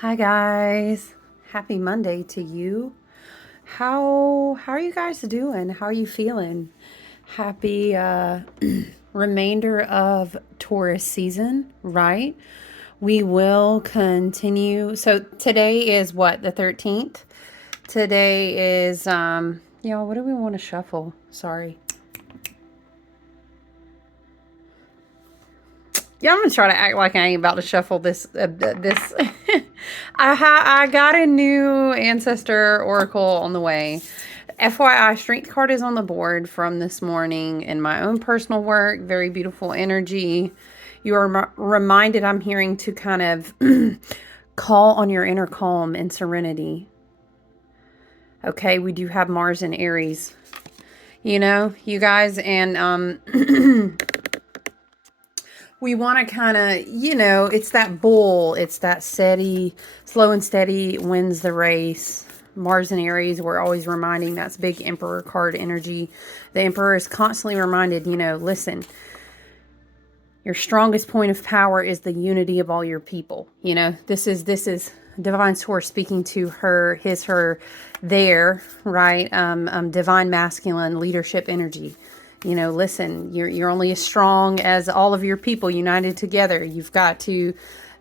Hi guys. Happy Monday to you. How are you guys doing? How are you feeling? Happy remainder of Taurus season, right? We will continue. So today is what, the 13th? Today is what do we want to shuffle? Sorry. Yeah, I'm gonna try to act like I ain't about to shuffle this. I got a new ancestor oracle on the way. FYI, strength card is on the board from this morning in my own personal work. Very beautiful energy. You are reminded, I'm hearing, to kind of call on your inner calm and serenity. Okay, we do have Mars and Aries. You guys, and we want to kind of, it's that bull, it's that steady, slow and steady wins the race. Mars and Aries, we're always reminding, that's big Emperor card energy. The Emperor is constantly reminded, listen, your strongest point of power is the unity of all your people. This is divine source speaking to her, her, there, right? Divine masculine leadership energy. Listen, you're only as strong as all of your people united together. You've got to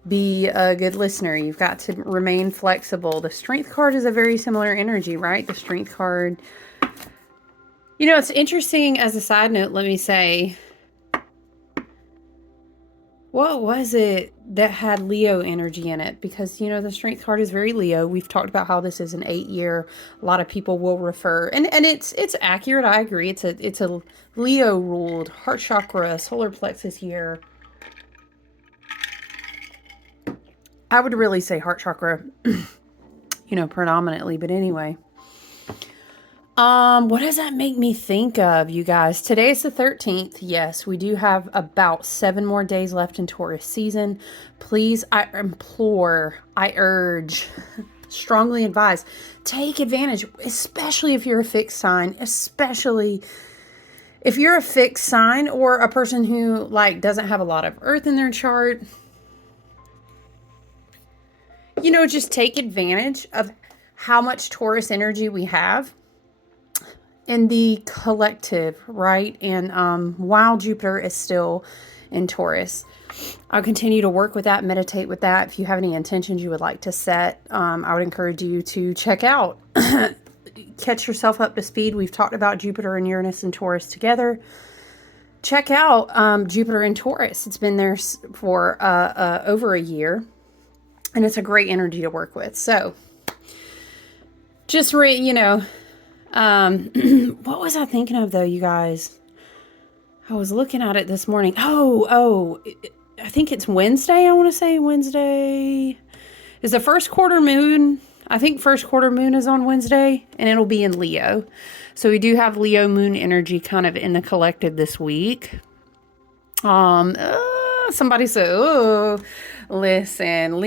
be a good listener. You've got to remain flexible. The strength card is a very similar energy, right? The strength card. It's interesting, as a side note, let me say, what was it that had Leo energy in it? Because, the strength card is very Leo. We've talked about how this is an 8-year. A lot of people will refer, and it's accurate. I agree. It's a Leo ruled heart chakra, solar plexus year. I would really say heart chakra, predominantly, but anyway. What does that make me think of, you guys? Today is the 13th. Yes, we do have about 7 more days left in Taurus season. Please, I implore, I urge, strongly advise, take advantage, especially if you're a fixed sign, especially if you're a fixed sign or a person who doesn't have a lot of earth in their chart. Just take advantage of how much Taurus energy we have in the collective, right? And while Jupiter is still in Taurus, I'll continue to work with that, meditate with that. If you have any intentions you would like to set, I would encourage you to check out, catch yourself up to speed. We've talked about Jupiter and Uranus and Taurus together. Check out Jupiter and Taurus. It's been there for over a year, and it's a great energy to work with. So just what was I thinking of though, you guys? I was looking at it this morning. I think it's Wednesday. I want to say Wednesday is the first quarter moon. I think first quarter moon is on Wednesday, and it'll be in Leo. So we do have Leo moon energy kind of in the collective this week. Somebody said, "Oh, listen,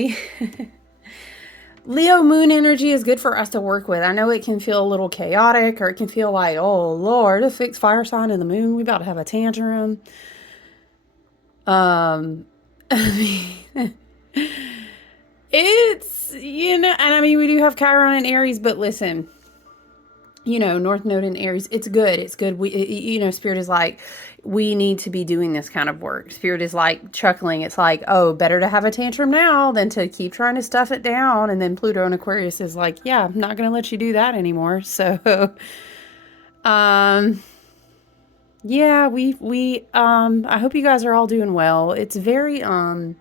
Leo moon energy is good for us to work with." I know it can feel a little chaotic, or it can feel like, oh Lord, a fixed fire sign in the moon, we about to have a tantrum. It's, and I mean, we do have Chiron and Aries, but listen, North Node in Aries, it's good. It's good. Spirit is like, we need to be doing this kind of work. Spirit is like chuckling. It's like, oh, better to have a tantrum now than to keep trying to stuff it down. And then Pluto and Aquarius is like, yeah, I'm not going to let you do that anymore. So, yeah, I hope you guys are all doing well. It's very, I'll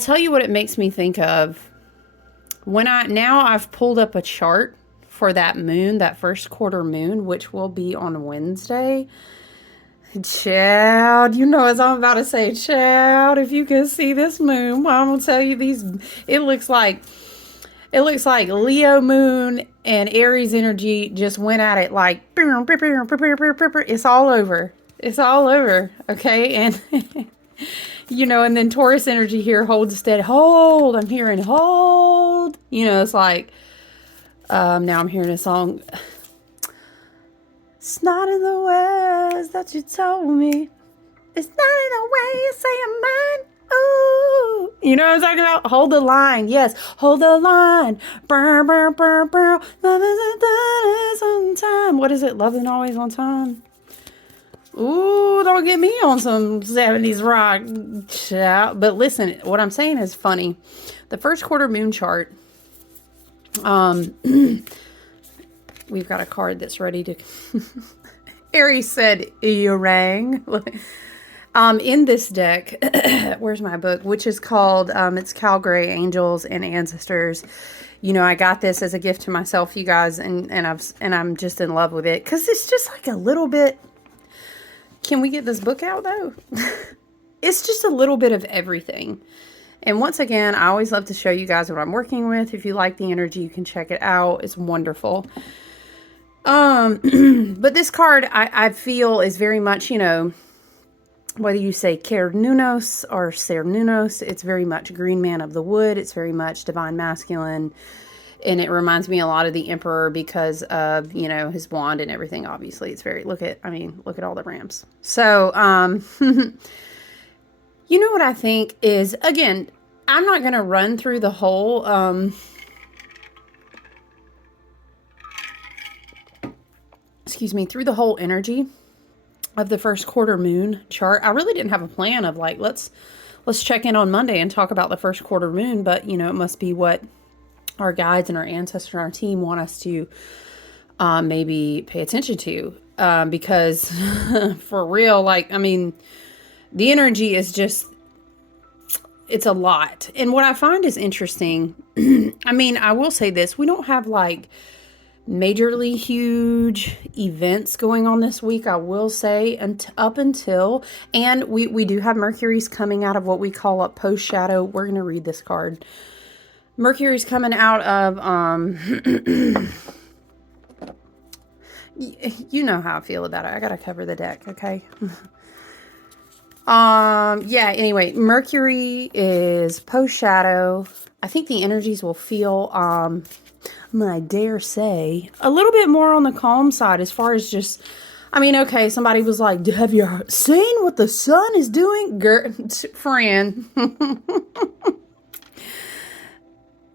tell you what it makes me think of. I've pulled up a chart for that moon, that first quarter moon, which will be on Wednesday. Child, as I'm about to say, child, if you can see this moon, I'm gonna tell you it looks like Leo moon and Aries energy just went at it like, it's all over. It's all over. Okay. And, and then Taurus energy here holds steady. Hold. I'm hearing hold. It's like, now I'm hearing a song. It's not in the words that you told me. It's not in the way you say I'm mine. Ooh, you know what I'm talking about? Hold the line. Yes, hold the line. Burr, burr, burr, burr. Love isn't always on time. What is it? Love isn't always on time. Ooh, don't get me on some 70s rock. But listen, what I'm saying is funny. The first quarter moon chart, we've got a card that's ready to... Aries said, you rang. In this deck, where's my book, which is called, it's Cal Gray, Angels and Ancestors. You know, I got this as a gift to myself, you guys, and I'm just in love with it. Because it's just like a little bit... Can we get this book out, though? It's just a little bit of everything. And once again, I always love to show you guys what I'm working with. If you like the energy, you can check it out. It's wonderful. But this card, I feel, is very much, you know, whether you say Cernunos or Cernunos, it's very much Green Man of the Wood. It's very much Divine Masculine. And it reminds me a lot of the Emperor because of, you know, his wand and everything. Obviously, it's very, look at all the ramps. So, you know what I think is, again, I'm not going to run through the whole, through the whole energy of the first quarter moon chart. I really didn't have a plan of like, let's check in on Monday and talk about the first quarter moon. But, you know, it must be what our guides and our ancestors and our team want us to maybe pay attention to, because for real, like, I mean, the energy is just, it's a lot. And what I find is interesting, I mean, I will say this, we don't have like majorly huge events going on this week, I will say, up until, and we do have Mercury's coming out of what we call a post shadow. We're going to read this card. Mercury's coming out of, you know how I feel about it. I gotta cover the deck, okay? Yeah, anyway, Mercury is post-shadow. I think the energies will feel, I dare say, a little bit more on the calm side as far as just, I mean, okay, somebody was like, have you seen what the sun is doing? Girl, friend.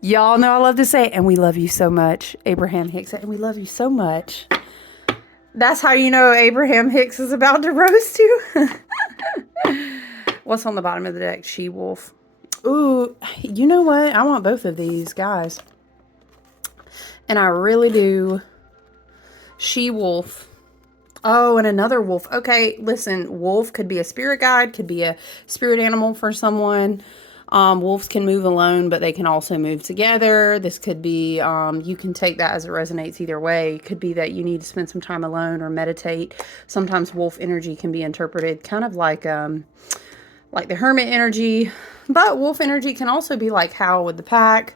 Y'all know I love to say it, and we love you so much. Abraham Hicks, and we love you so much. That's how you know Abraham Hicks is about to roast you. What's on the bottom of the deck? She-Wolf. Ooh, you know what? I want both of these, guys. And I really do. She-Wolf. Oh, and another wolf. Okay, listen. Wolf could be a spirit guide. Could be a spirit animal for someone. Wolves can move alone, but they can also move together. This could be, you can take that as it resonates either way. It could be that you need to spend some time alone or meditate. Sometimes wolf energy can be interpreted kind of like the hermit energy, but wolf energy can also be like howl with the pack.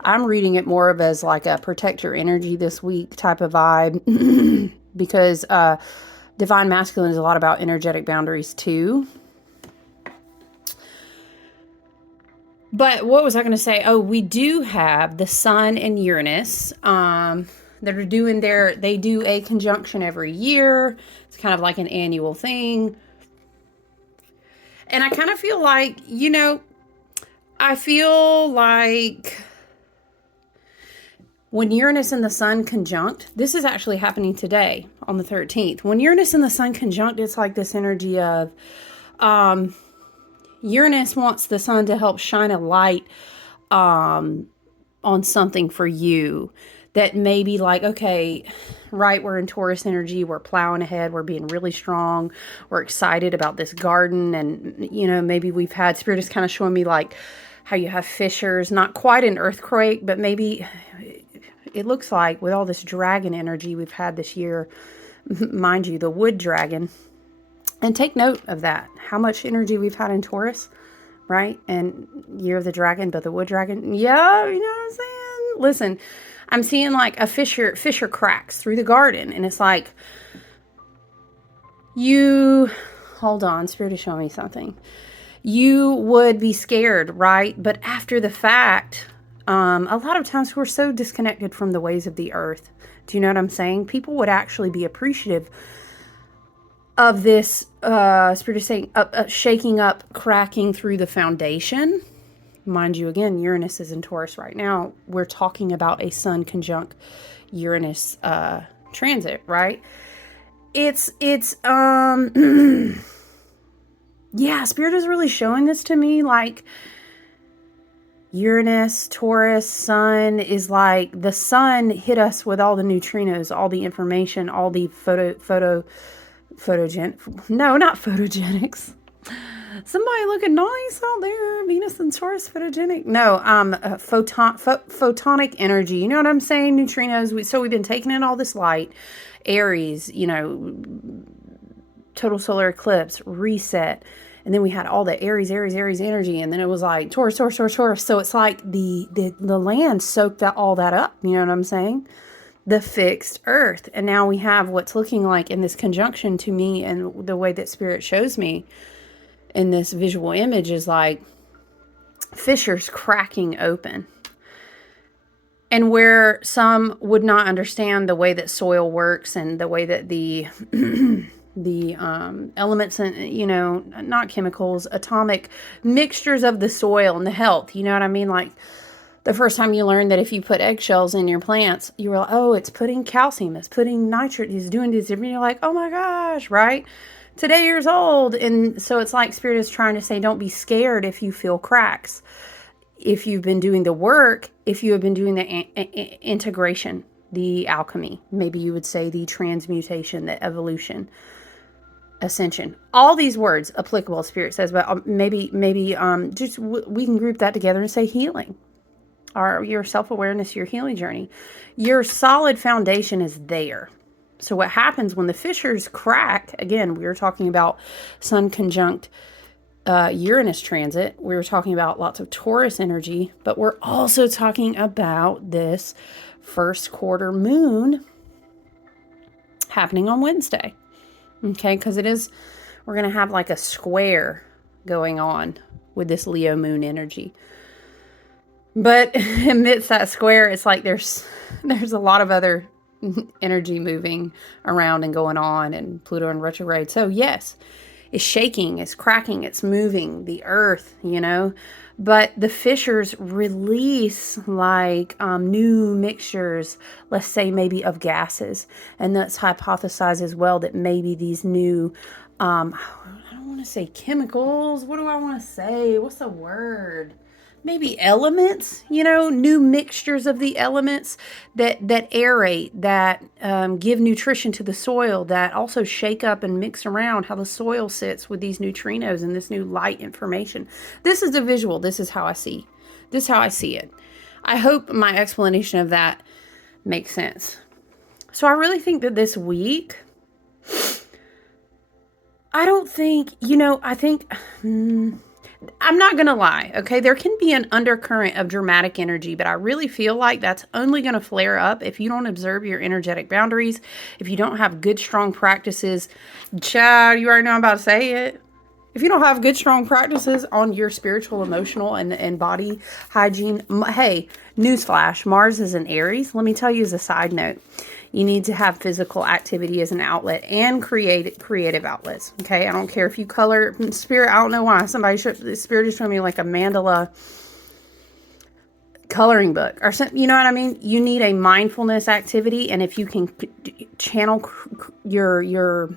I'm reading it more of as like a protect your energy this week type of vibe, because Divine Masculine is a lot about energetic boundaries too. But what was I going to say? Oh, we do have the Sun and Uranus that are doing they do a conjunction every year. It's kind of like an annual thing. And I kind of feel like, you know, I feel like when Uranus and the Sun conjunct, this is actually happening today on the 13th. When Uranus and the Sun conjunct, it's like this energy of, Uranus wants the Sun to help shine a light on something for you that may be like, okay, right, we're in Taurus energy, we're plowing ahead, we're being really strong, we're excited about this garden, and, you know, maybe we've had, Spirit is kind of showing me like how you have fissures, not quite an earthquake, but maybe it looks like with all this dragon energy we've had this year, mind you, the wood dragon. And take note of that, how much energy we've had in Taurus, right? And Year of the Dragon, but the Wood Dragon, yeah, you know what I'm saying? Listen, I'm seeing like a fissure cracks through the garden. And it's like, hold on, Spirit is showing me something. You would be scared, right? But after the fact, a lot of times we're so disconnected from the ways of the earth. Do you know what I'm saying? People would actually be appreciative of this, Spirit is saying, shaking up, cracking through the foundation. Mind you, again, Uranus is in Taurus right now. We're talking about a Sun conjunct Uranus transit, right? It's yeah, Spirit is really showing this to me. Like, Uranus, Taurus, Sun is like, the Sun hit us with all the neutrinos, all the information, all the photogenics. Somebody looking nice out there. Venus and Taurus, photogenic. No, photonic energy. You know what I'm saying? Neutrinos. So we've been taking in all this light. Aries, you know, total solar eclipse, reset. And then we had all the Aries energy. And then it was like Taurus. So it's like the land soaked all that up. You know what I'm saying? The fixed earth. And now we have what's looking like in this conjunction to me, and the way that Spirit shows me in this visual image is like fissures cracking open. And where some would not understand the way that soil works and the way that the elements and, you know, not chemicals, atomic mixtures of the soil and the health, you know what I mean? Like, the first time you learned that if you put eggshells in your plants, you were like, oh, it's putting calcium, it's putting nitrate, it's doing this, and you're like, oh my gosh, right? Today years old. And so it's like Spirit is trying to say, don't be scared if you feel cracks. If you've been doing the work, if you have been doing the integration, the alchemy, maybe you would say the transmutation, the evolution, ascension, all these words applicable, Spirit says, but maybe just we can group that together and say healing, or your self-awareness, your healing journey. Your solid foundation is there. So what happens when the fissures crack, again, we were talking about Sun conjunct Uranus transit. We were talking about lots of Taurus energy, but we're also talking about this first quarter moon happening on Wednesday. Okay, because we're going to have like a square going on with this Leo moon energy. But amidst that square, it's like there's a lot of other energy moving around and going on, and Pluto in retrograde. So yes, it's shaking, it's cracking, it's moving the earth, you know, but the fissures release like new mixtures, let's say maybe of gases. And let's hypothesize as well that maybe these new, I don't want to say chemicals. What do I want to say? What's the word? Maybe elements, you know, new mixtures of the elements that aerate, that give nutrition to the soil, that also shake up and mix around how the soil sits with these neutrinos and this new light information. This is a visual. This is how I see. This is how I see it. I hope my explanation of that makes sense. So I really think that this week, I don't think, you know, I think... I'm not going to lie, okay? There can be an undercurrent of dramatic energy, but I really feel like that's only going to flare up if you don't observe your energetic boundaries, if you don't have good, strong practices. Child, you already know I'm about to say it. If you don't have good, strong practices on your spiritual, emotional, and body hygiene, hey, newsflash, Mars is in Aries. Let me tell you as a side note, you need to have physical activity as an outlet and creative outlets. Okay, I don't care if you color. Spirit, I don't know why Spirit is showing me like a mandala coloring book or something. You know what I mean? You need a mindfulness activity, and if you can channel your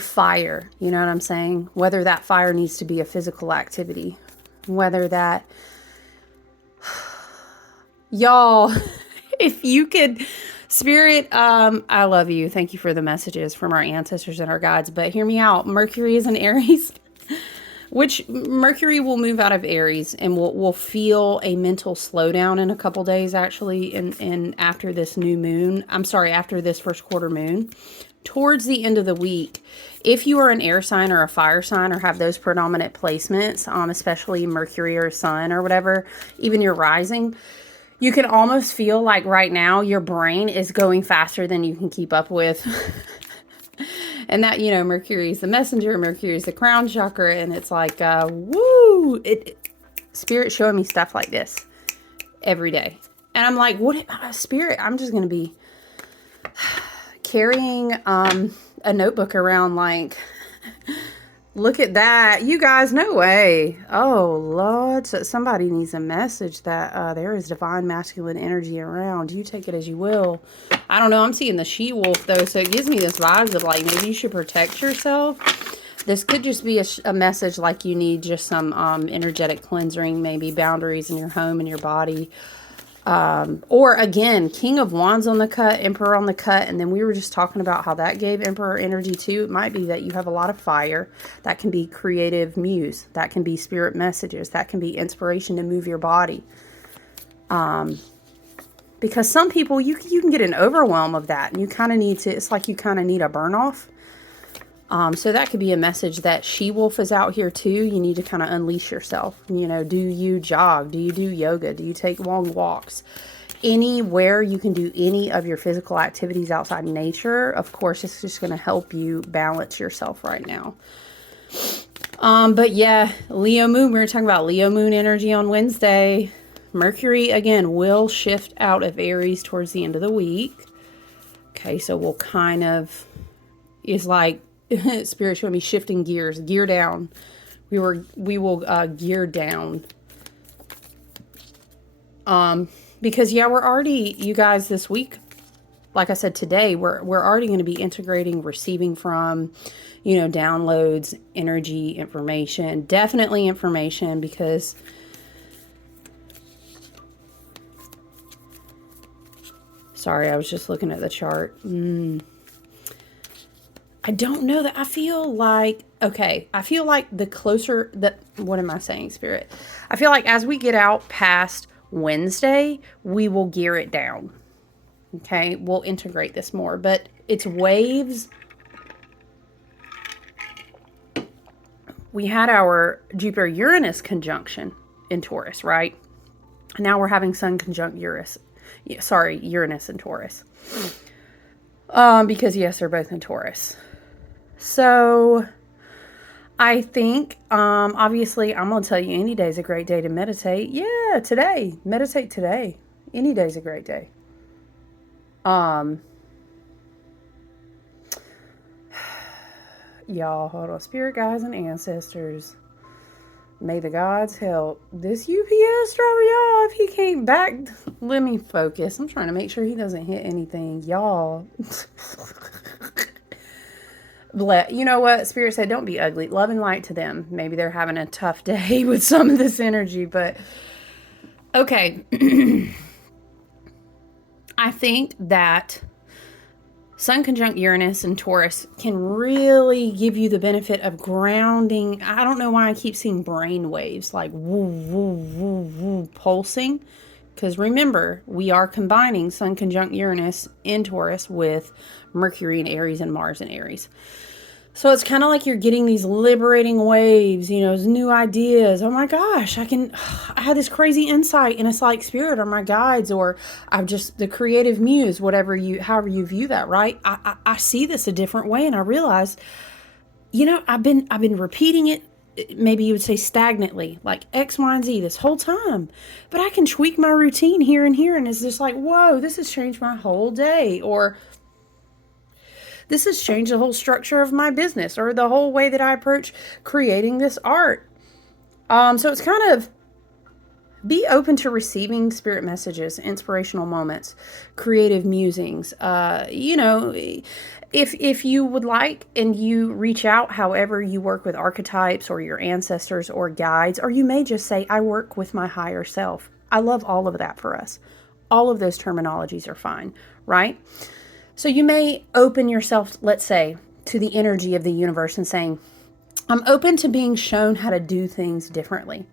fire, you know what I'm saying? Whether that fire needs to be a physical activity, whether that... Y'all, if you could, Spirit, I love you. Thank you for the messages from our ancestors and our guides, but hear me out. Mercury is in Aries, which Mercury will move out of Aries, and we'll feel a mental slowdown in a couple days, actually, and after this new moon, after this first quarter moon, towards the end of the week. If you are an air sign or a fire sign or have those predominant placements, especially Mercury or Sun or whatever, even your rising, you can almost feel like right now your brain is going faster than you can keep up with. And that, you know, Mercury is the messenger, Mercury is the crown chakra, and it's like, woo! Spirit showing me stuff like this every day. And I'm like, what, Spirit, I'm just going to be... carrying a notebook around like, look at that. You guys, no way. Oh, Lord. So somebody needs a message that there is divine masculine energy around. You take it as you will. I don't know. I'm seeing the she-wolf, though, so it gives me this vibes of, like, maybe you should protect yourself. This could just be a message like you need just some energetic cleansing, maybe boundaries in your home and your body. Or again, King of Wands on the cut, Emperor on the cut, and then we were just talking about how that gave Emperor energy too. It might be that you have a lot of fire. That can be creative muse. That can be spirit messages. That can be inspiration to move your body. Because some people, you can get an overwhelm of that, and you kind of need to, it's like you kind of need a burn off. So that could be a message that she-wolf is out here too. You need to kind of unleash yourself. You know, do you jog? Do you do yoga? Do you take long walks? Anywhere you can do any of your physical activities outside nature, of course, it's just going to help you balance yourself right now. But yeah, Leo moon, we were talking about Leo moon energy on Wednesday. Mercury, again, will shift out of Aries towards the end of the week. Okay, so we'll kind of, is like, Spirit showing me shifting gears, gear down. We will gear down. Because yeah, we're already, you guys, this week, like I said today, we're already going to be integrating, receiving from, you know, downloads, energy, information, definitely information, because sorry, I was just looking at the chart. I don't know that I feel like, okay, I feel like the closer that, what am I saying, Spirit? I feel like as we get out past Wednesday, we will gear it down. Okay, we'll integrate this more, but it's waves. We had our Jupiter-Uranus conjunction in Taurus, right? Now we're having Sun conjunct Uranus. Sorry, Uranus and Taurus. Because yes, they're both in Taurus. So I think, obviously, I'm going to tell you any day is a great day to meditate. Yeah, today. Meditate today. Any day is a great day. Y'all, hold on. Spirit guides and ancestors. May the gods help this UPS driver, y'all. If he came back, let me focus. I'm trying to make sure he doesn't hit anything. Y'all. You know what? Spirit said, don't be ugly. Love and light to them. Maybe they're having a tough day with some of this energy, but okay. I think that Sun conjunct Uranus and Taurus can really give you the benefit of grounding. I don't know why I keep seeing brain waves like woo, woo, woo, woo, pulsing. Because remember, we are combining Sun conjunct Uranus in Taurus with Mercury in Aries and Mars in Aries. So it's kind of like you're getting these liberating waves, you know, new ideas. Oh my gosh, I had this crazy insight, and it's like Spirit or my guides, or I've just the creative muse, however you view that, right? I see this a different way, and I realize, you know, I've been repeating it. Maybe you would say stagnantly, like X, Y, and Z this whole time. But I can tweak my routine here and here, and it's just like, whoa, this has changed my whole day. Or this has changed the whole structure of my business, or the whole way that I approach creating this art. So it's kind of be open to receiving spirit messages, inspirational moments, creative musings. You know, if you would like and you reach out, however you work with archetypes or your ancestors or guides, or you may just say, I work with my higher self. I love all of that for us. All of those terminologies are fine, right? So you may open yourself, let's say, to the energy of the universe and saying, I'm open to being shown how to do things differently.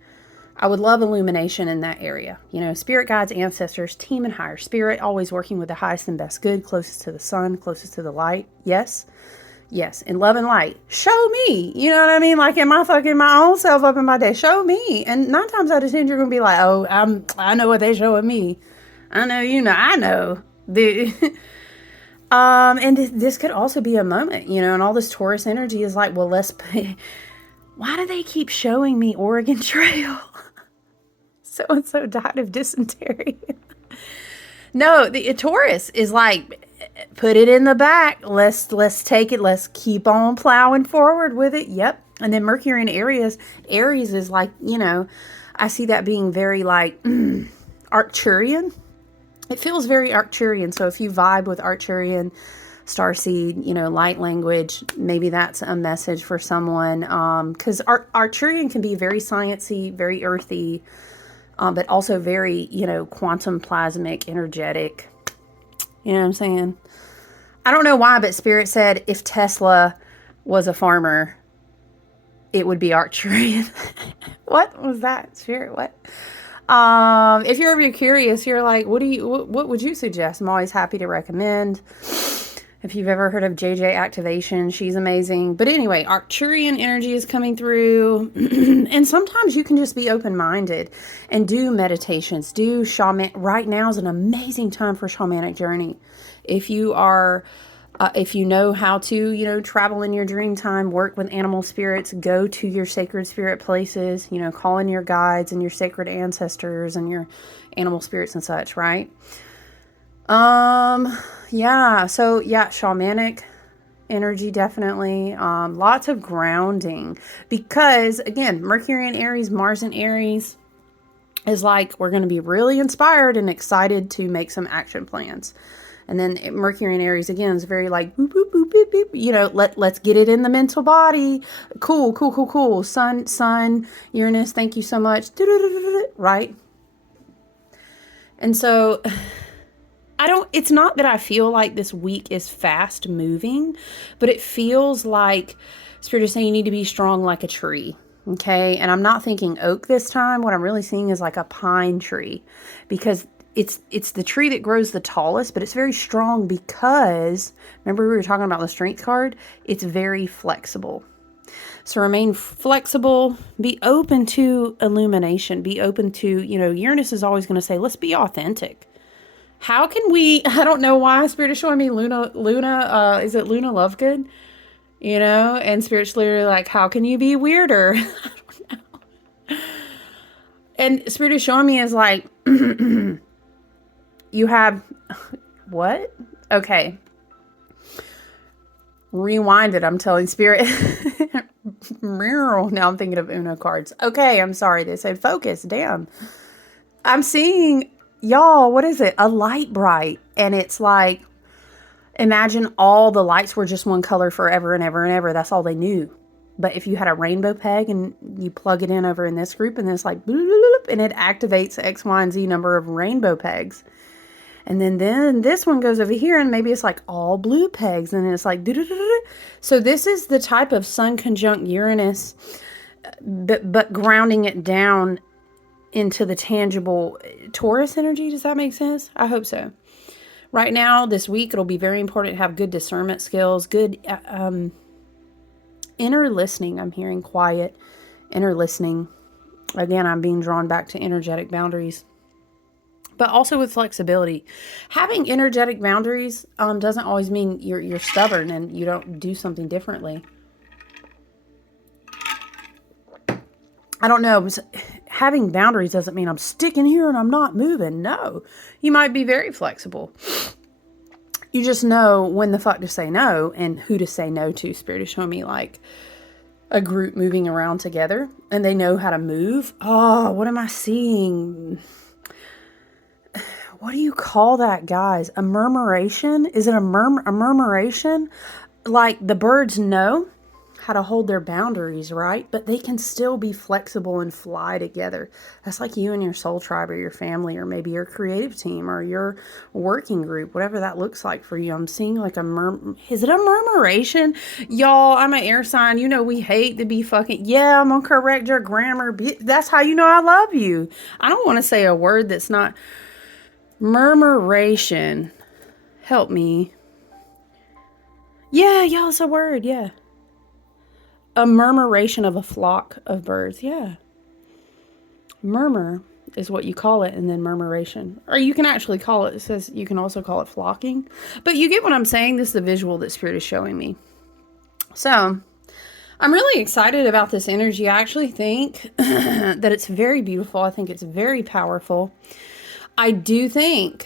I would love illumination in that area. You know, spirit guides, ancestors, team and higher spirit, always working with the highest and best good, closest to the sun, closest to the light. Yes. Yes. In love and light. Show me. You know what I mean? Like, am I fucking my own self up in my day? Show me. And 9 times out of 10, you're going to be like, oh, I know what they showing me. I know, you know, I know. And this could also be a moment, you know, and all this Taurus energy is like, well, why do they keep showing me Oregon Trail? So-and-so died of dysentery. No, the Taurus is like, put it in the back. Let's take it. Let's keep on plowing forward with it. Yep. And then Mercury in Aries is like, you know, I see that being very like Arcturian. It feels very Arcturian. So if you vibe with Arcturian, starseed, you know, light language, maybe that's a message for someone. Because Arcturian can be very sciencey, very earthy, but also very, you know, quantum plasmic, energetic. You know what I'm saying? I don't know why, but Spirit said if Tesla was a farmer, it would be Arcturian. What was that, Spirit? What? If you're ever curious, you're like, what would you suggest? I'm always happy to recommend. If you've ever heard of JJ Activation, she's amazing. But anyway, Arcturian energy is coming through. And sometimes you can just be open-minded and do meditations, do shaman. Right now is an amazing time for shamanic journey. If you are, if you know how to, you know, travel in your dream time, work with animal spirits, go to your sacred spirit places, you know, call in your guides and your sacred ancestors and your animal spirits and such, right? Yeah, so yeah, shamanic energy, definitely. Lots of grounding because again, Mercury in Aries, Mars in Aries is like, we're going to be really inspired and excited to make some action plans. And then Mercury in Aries again is very like, boop, boop, boop, boop, boop. You know, let's get it in the mental body. Cool, cool, cool, cool. Sun, Uranus, thank you so much. Right? And so it's not that I feel like this week is fast moving, but it feels like Spirit is saying you need to be strong like a tree. Okay. And I'm not thinking oak this time. What I'm really seeing is like a pine tree, because it's the tree that grows the tallest, but it's very strong because remember we were talking about the strength card. It's very flexible. So remain flexible, be open to illumination, be open to, you know, Uranus is always going to say, let's be authentic. How can we, I don't know why Spirit is showing me Luna, is it Luna Lovegood? You know, and Spirit's literally like, how can you be weirder? I don't know. And Spirit is showing me is like, you have, what? Okay. Rewind it, I'm telling Spirit. Now I'm thinking of Uno cards. Okay, I'm sorry. They said focus, damn. I'm seeing, y'all, what is it? A light bright. And it's like, imagine all the lights were just one color forever and ever and ever. That's all they knew. But if you had a rainbow peg and you plug it in over in this group and then it's like, bloop, bloop, bloop, and it activates X, Y, and Z number of rainbow pegs. And then this one goes over here and maybe it's like all blue pegs. And then it's like, so this is the type of Sun conjunct Uranus, but grounding it down into the tangible Taurus energy. Does that make sense? I hope so. Right now, this week, it'll be very important to have good discernment skills, good inner listening. I'm hearing quiet, inner listening. Again, I'm being drawn back to energetic boundaries, but also with flexibility. Having energetic boundaries doesn't always mean you're stubborn and you don't do something differently. I don't know. Having boundaries doesn't mean I'm sticking here and I'm not moving. No, you might be very flexible. You just know when the fuck to say no and who to say no to. Spirit is showing me like a group moving around together and they know how to move. Oh, what am I seeing? What do you call that, guys? A murmuration? Is it a murmuration? Like the birds know how to hold their boundaries, right? But they can still be flexible and fly together. That's like you and your soul tribe or your family or maybe your creative team or your working group, whatever that looks like for you. I'm seeing like is it a murmuration? Y'all, I'm an air sign. You know, we hate to be fucking, yeah, I'm gonna correct your grammar. That's how you know I love you. I don't want to say a word that's not murmuration. Help me. Yeah, y'all, it's a word, yeah. A murmuration of a flock of birds. Yeah. Murmur is what you call it, and then murmuration. Or you can actually call it says you can also call it flocking. But you get what I'm saying? This is the visual that Spirit is showing me. So, I'm really excited about this energy. I actually think that it's very beautiful. I think it's very powerful. I do think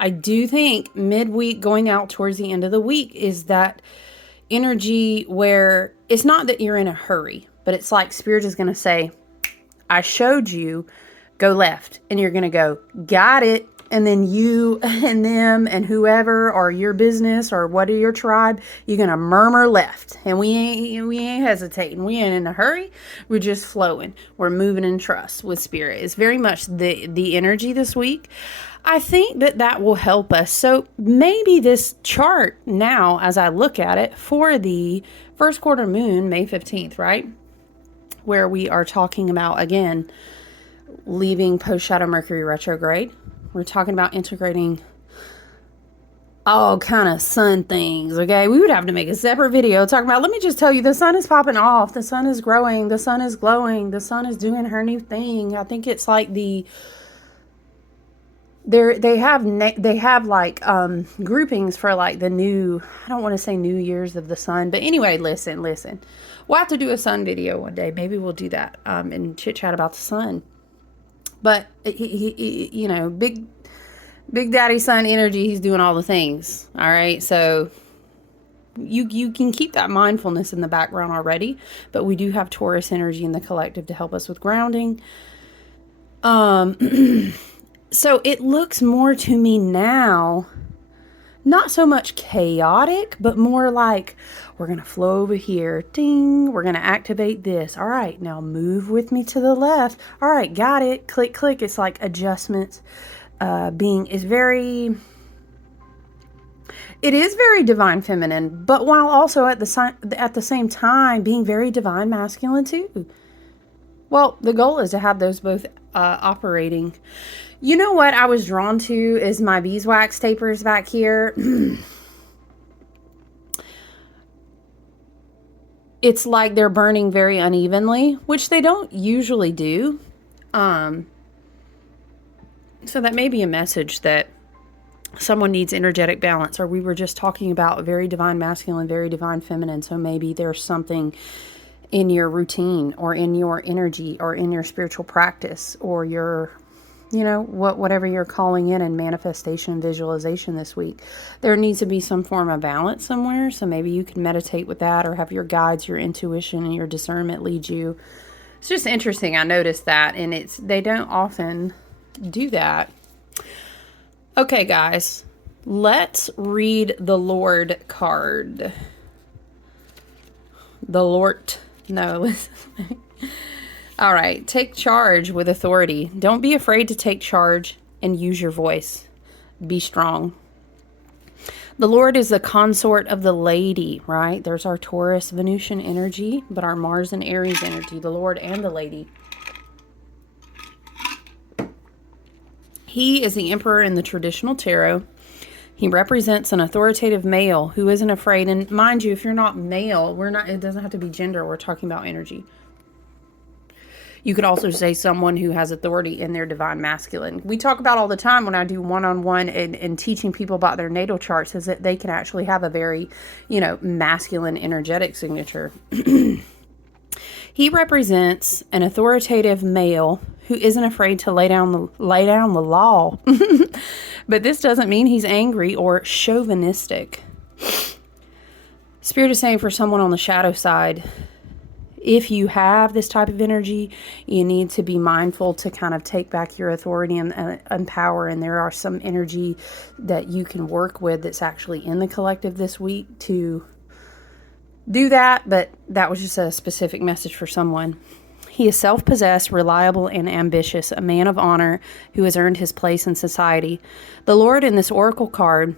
I do think midweek going out towards the end of the week is that energy where it's not that you're in a hurry, but it's like Spirit is going to say, I showed you, go left. And you're going to go, got it. And then you and them and whoever or your business or what are your tribe, you're going to murmur left. And we ain't hesitating. We ain't in a hurry. We're just flowing. We're moving in trust with Spirit. It's very much the energy this week. I think that will help us. So maybe this chart now, as I look at it for the first quarter moon, May 15th, right? Where we are talking about, again, leaving post-shadow Mercury retrograde. We're talking about integrating all kind of sun things, okay? We would have to make a separate video talking about, let me just tell you, the sun is popping off. The sun is growing. The sun is glowing. The sun is doing her new thing. I think it's like they have like groupings for like the new, I don't want to say New Year's of the sun, but anyway, listen. We'll have to do a sun video one day. Maybe we'll do that and chit chat about the sun. But he you know, big daddy sun energy, he's doing all the things. All right. So you can keep that mindfulness in the background already, but we do have Taurus energy in the collective to help us with grounding. So it looks more to me now, not so much chaotic, but more like we're going to flow over here. Ding. We're going to activate this. All right. Now move with me to the left. All right. Got it. Click, click. It's like adjustments. It is very divine feminine, but while also at the same time being very divine masculine too. Well, the goal is to have those both operating. You know what I was drawn to is my beeswax tapers back here. It's like they're burning very unevenly, which they don't usually do. So that may be a message that someone needs energetic balance, or we were just talking about very divine masculine, very divine feminine. So maybe there's something in your routine or in your energy or in your spiritual practice or your, you know, whatever you're calling in manifestation and visualization this week. There needs to be some form of balance somewhere. So maybe you can meditate with that or have your guides, your intuition and your discernment lead you. It's just interesting. I noticed that, and they don't often do that. Okay, guys, let's read the Lord card. The Lord. No, listen. All right. Take charge with authority. Don't be afraid to take charge and use your voice. Be strong. The Lord is the consort of the lady, right? There's our Taurus Venusian energy, but our Mars and Aries energy, the Lord and the lady. He is the emperor in the traditional tarot. He represents an authoritative male who isn't afraid. And mind you, if you're not male, it doesn't have to be gender. We're talking about energy. You could also say someone who has authority in their divine masculine. We talk about all the time when I do one-on-one and teaching people about their natal charts is that they can actually have a very, masculine energetic signature. He represents an authoritative male who isn't afraid to lay down the law. But this doesn't mean he's angry or chauvinistic. Spirit is saying for someone on the shadow side, if you have this type of energy, you need to be mindful to kind of take back your authority and power. And there are some energy that you can work with that's actually in the collective this week to do that. But that was just a specific message for someone. He is self-possessed, reliable, and ambitious, a man of honor who has earned his place in society. The Lord in this oracle card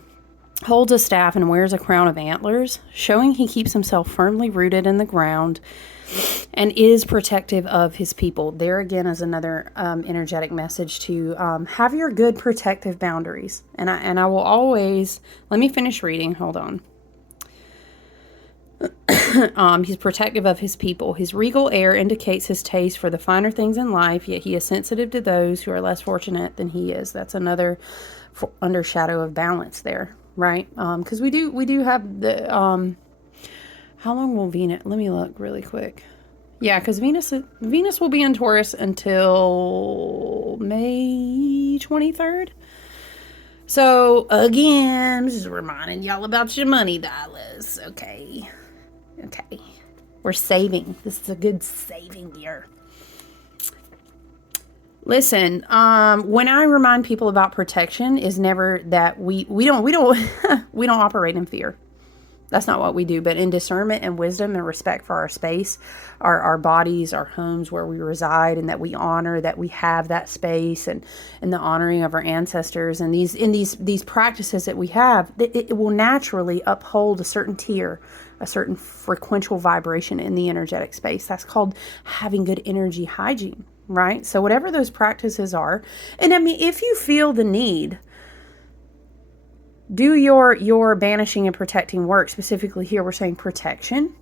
holds a staff and wears a crown of antlers, showing he keeps himself firmly rooted in the ground and is protective of his people. There again is another energetic message to have your good protective boundaries. And I will always, let me finish reading. Hold on. He's protective of his people. His regal air indicates his taste for the finer things in life, yet he is sensitive to those who are less fortunate than he is. That's another undershadow of balance there, right? Because we do have the how long will Venus? Let me look really quick. Yeah, because Venus will be in Taurus until May 23rd. So, again, just reminding y'all about your money dollars. Okay. Okay. We're saving. This is a good saving year. Listen, when I remind people about protection is never that we don't we don't operate in fear. That's not what we do, but in discernment and wisdom and respect for our space, our bodies, our homes where we reside, and that we honor that we have that space, and the honoring of our ancestors, and these practices that we have, it will naturally uphold a certain tier, a certain frequential vibration in the energetic space. That's called having good energy hygiene, right? So whatever those practices are, and I mean, if you feel the need, do your banishing and protecting work. Specifically here, we're saying protection,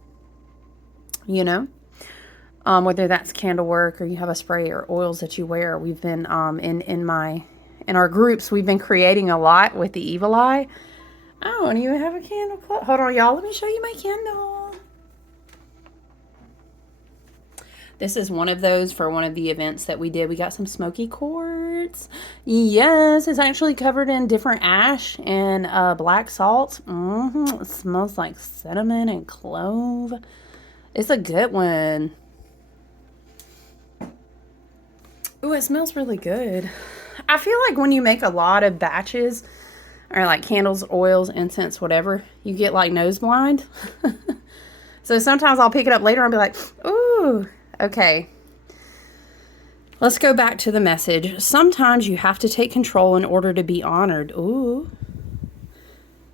whether that's candle work or you have a spray or oils that you wear. We've been, in our groups, we've been creating a lot with the evil eye. I don't even have a candle club. Hold on, y'all. Let me show you my candle. This is one of those for one of the events that we did. We got some smoky quartz. Yes, it's actually covered in different ash and black salt. It smells like cinnamon and clove. It's a good one. Ooh, it smells really good. I feel like when you make a lot of batches, or like candles, oils, incense, whatever, you get like nose blind. So sometimes I'll pick it up later and be like, ooh. Okay, let's go back to the message. Sometimes you have to take control in order to be honored. Ooh.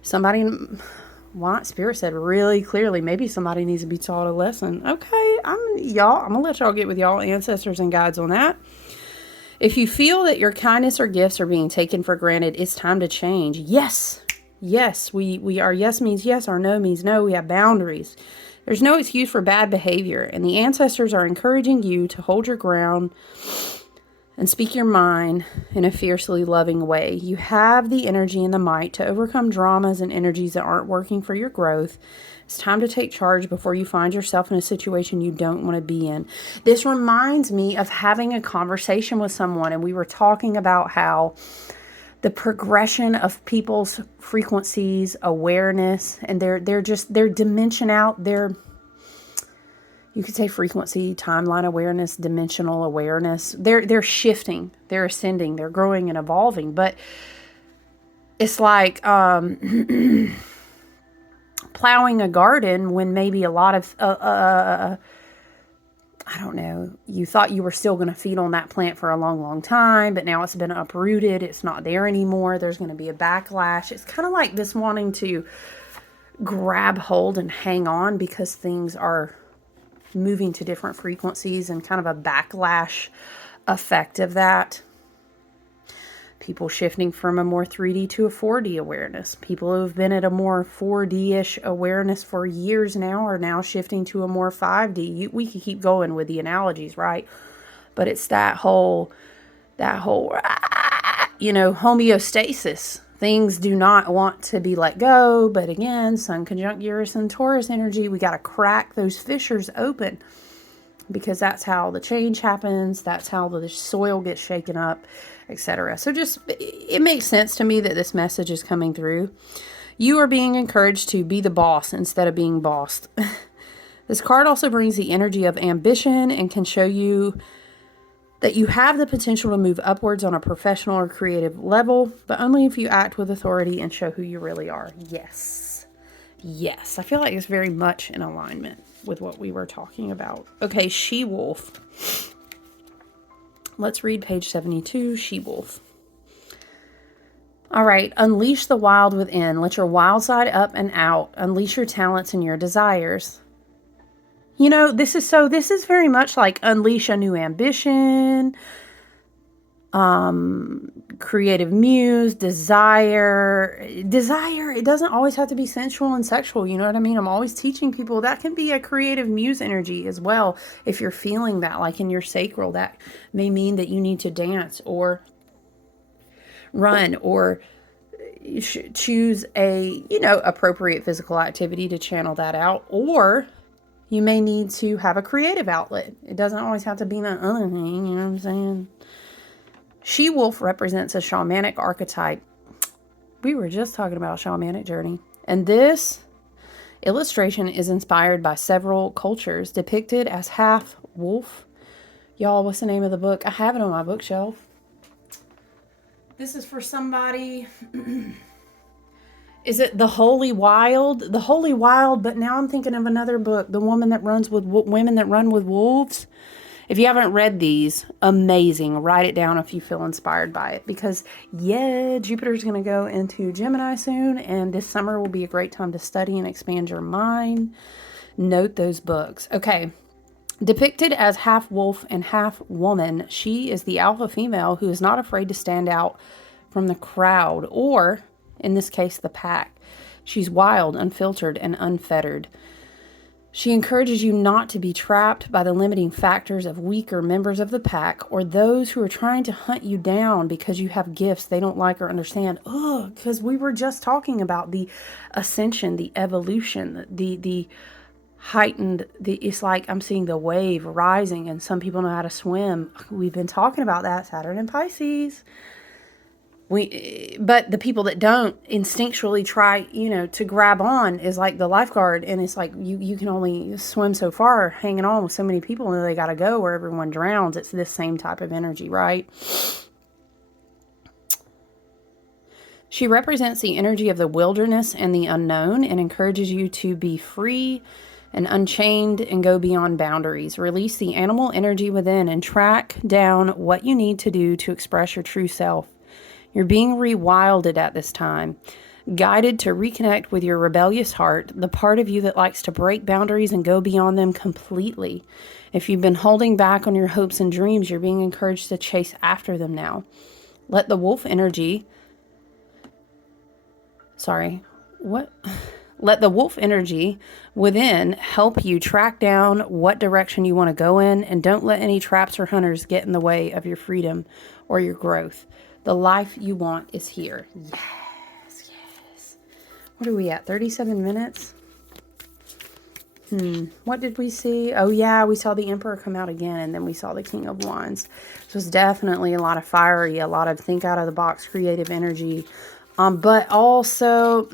Spirit said really clearly, maybe somebody needs to be taught a lesson. Okay, I'm gonna let y'all get with y'all ancestors and guides on that. If you feel that your kindness or gifts are being taken for granted, it's time to change. Yes, our yes means yes, our no means no. We have boundaries. There's no excuse for bad behavior, and the ancestors are encouraging you to hold your ground and speak your mind in a fiercely loving way. You have the energy and the might to overcome dramas and energies that aren't working for your growth. It's time to take charge before you find yourself in a situation you don't want to be in. This reminds me of having a conversation with someone, and we were talking about how the progression of people's frequencies, awareness, and their dimension out, you could say frequency, timeline awareness, dimensional awareness. They're shifting, they're ascending, they're growing and evolving. But it's like plowing a garden when maybe a lot of I don't know, you thought you were still going to feed on that plant for a long, long time, but now it's been uprooted. It's not there anymore. There's going to be a backlash. It's kind of like this wanting to grab hold and hang on because things are moving to different frequencies, and kind of a backlash effect of that. People shifting from a more 3D to a 4D awareness. People who have been at a more 4D-ish awareness for years now are now shifting to a more 5D. We could keep going with the analogies, right? But it's that whole, homeostasis. Things do not want to be let go. But again, Sun conjunct Uranus and Taurus energy, we got to crack those fissures open. Because that's how the change happens. That's how the soil gets shaken up, etc. So it makes sense to me that this message is coming through. You are being encouraged to be the boss instead of being bossed. This card also brings the energy of ambition and can show you that you have the potential to move upwards on a professional or creative level, but only if you act with authority and show who you really are. Yes. I feel like it's very much in alignment with what we were talking about. Okay, She-Wolf. Let's read page 72, She-Wolf. All right, unleash the wild within. Let your wild side up and out. Unleash your talents and your desires. This is very much like unleash a new ambition, creative muse, desire. It doesn't always have to be sensual and sexual. You know what I mean? I'm always teaching people that can be a creative muse energy as well. If you're feeling that, like in your sacral, that may mean that you need to dance or run or choose a, appropriate physical activity to channel that out. Or you may need to have a creative outlet. It doesn't always have to be that other thing. You know what I'm saying? She-Wolf represents a shamanic archetype. We were just talking about shamanic journey. And this illustration is inspired by several cultures depicted as half wolf. Y'all, what's the name of the book? I have it on my bookshelf. This is for somebody. Is it The Holy Wild? The Holy Wild, but now I'm thinking of another book, The Woman That Runs with Women That Run with Wolves. If you haven't read these, amazing. Write it down if you feel inspired by it. Because, yeah, Jupiter's going to go into Gemini soon, and this summer will be a great time to study and expand your mind. Note those books. Okay. Depicted as half wolf and half woman, she is the alpha female who is not afraid to stand out from the crowd, or, in this case, the pack. She's wild, unfiltered, and unfettered. She encourages you not to be trapped by the limiting factors of weaker members of the pack or those who are trying to hunt you down because you have gifts they don't like or understand. Because we were just talking about the ascension, the evolution, the heightened, it's like I'm seeing the wave rising and some people know how to swim. We've been talking about that, Saturn and Pisces. But the people that don't instinctually try, to grab on is like the lifeguard. And it's like, you can only swim so far hanging on with so many people and they got to go where everyone drowns. It's this same type of energy, right? She represents the energy of the wilderness and the unknown and encourages you to be free and unchained and go beyond boundaries. Release the animal energy within and track down what you need to do to express your true self. You're being rewilded at this time, guided to reconnect with your rebellious heart, the part of you that likes to break boundaries and go beyond them completely. If you've been holding back on your hopes and dreams, you're being encouraged to chase after them now. Let the wolf energy... Let the wolf energy within help you track down what direction you want to go in, and don't let any traps or hunters get in the way of your freedom or your growth. The life you want is here. Yes. What are we at? 37 minutes? What did we see? Oh, yeah, we saw the Emperor come out again, and then we saw the King of Wands. This was definitely a lot of fiery, a lot of think out of the box, creative energy. But also,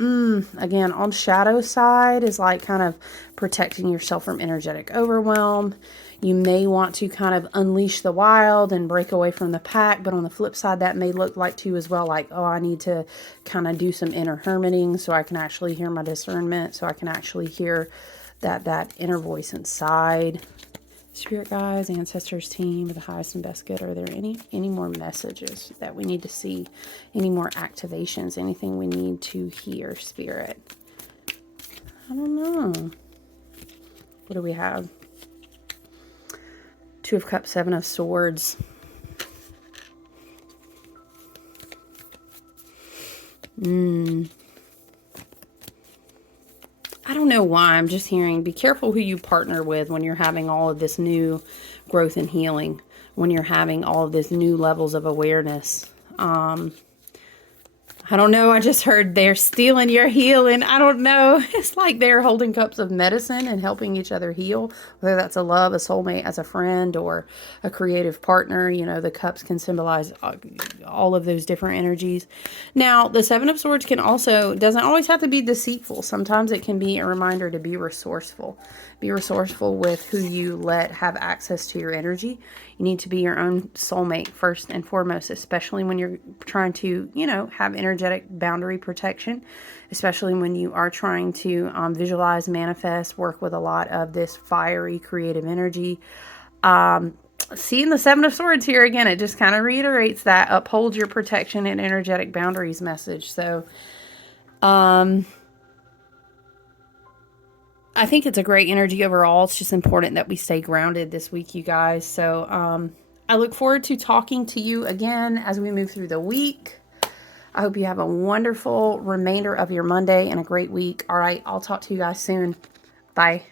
again, on shadow side is like kind of protecting yourself from energetic overwhelm. You may want to kind of unleash the wild and break away from the pack. But on the flip side, that may look like too as well, like, oh, I need to kind of do some inner hermiting so I can actually hear my discernment, so I can actually hear that inner voice inside. Spirit guides, ancestors, team, the highest and best good. Are there any more messages that we need to see? Any more activations? Anything we need to hear, Spirit? I don't know. What do we have? Two of Cups, Seven of Swords. I don't know why. I'm just hearing, be careful who you partner with when you're having all of this new growth and healing, when you're having all of this new levels of awareness. I don't know. I just heard they're stealing your healing. I don't know. It's like they're holding cups of medicine and helping each other heal. Whether that's a love, a soulmate, as a friend, or a creative partner. The cups can symbolize all of those different energies. Now, the Seven of Swords doesn't always have to be deceitful. Sometimes it can be a reminder to be resourceful. Be resourceful with who you let have access to your energy. You need to be your own soulmate first and foremost, especially when you're trying to, have energetic boundary protection, especially when you are trying to visualize, manifest, work with a lot of this fiery creative energy. Seeing the Seven of Swords here again, it just kind of reiterates that uphold your protection and energetic boundaries message. So, I think it's a great energy overall. It's just important that we stay grounded this week, you guys. So I look forward to talking to you again as we move through the week. I hope you have a wonderful remainder of your Monday and a great week. All right, I'll talk to you guys soon. Bye.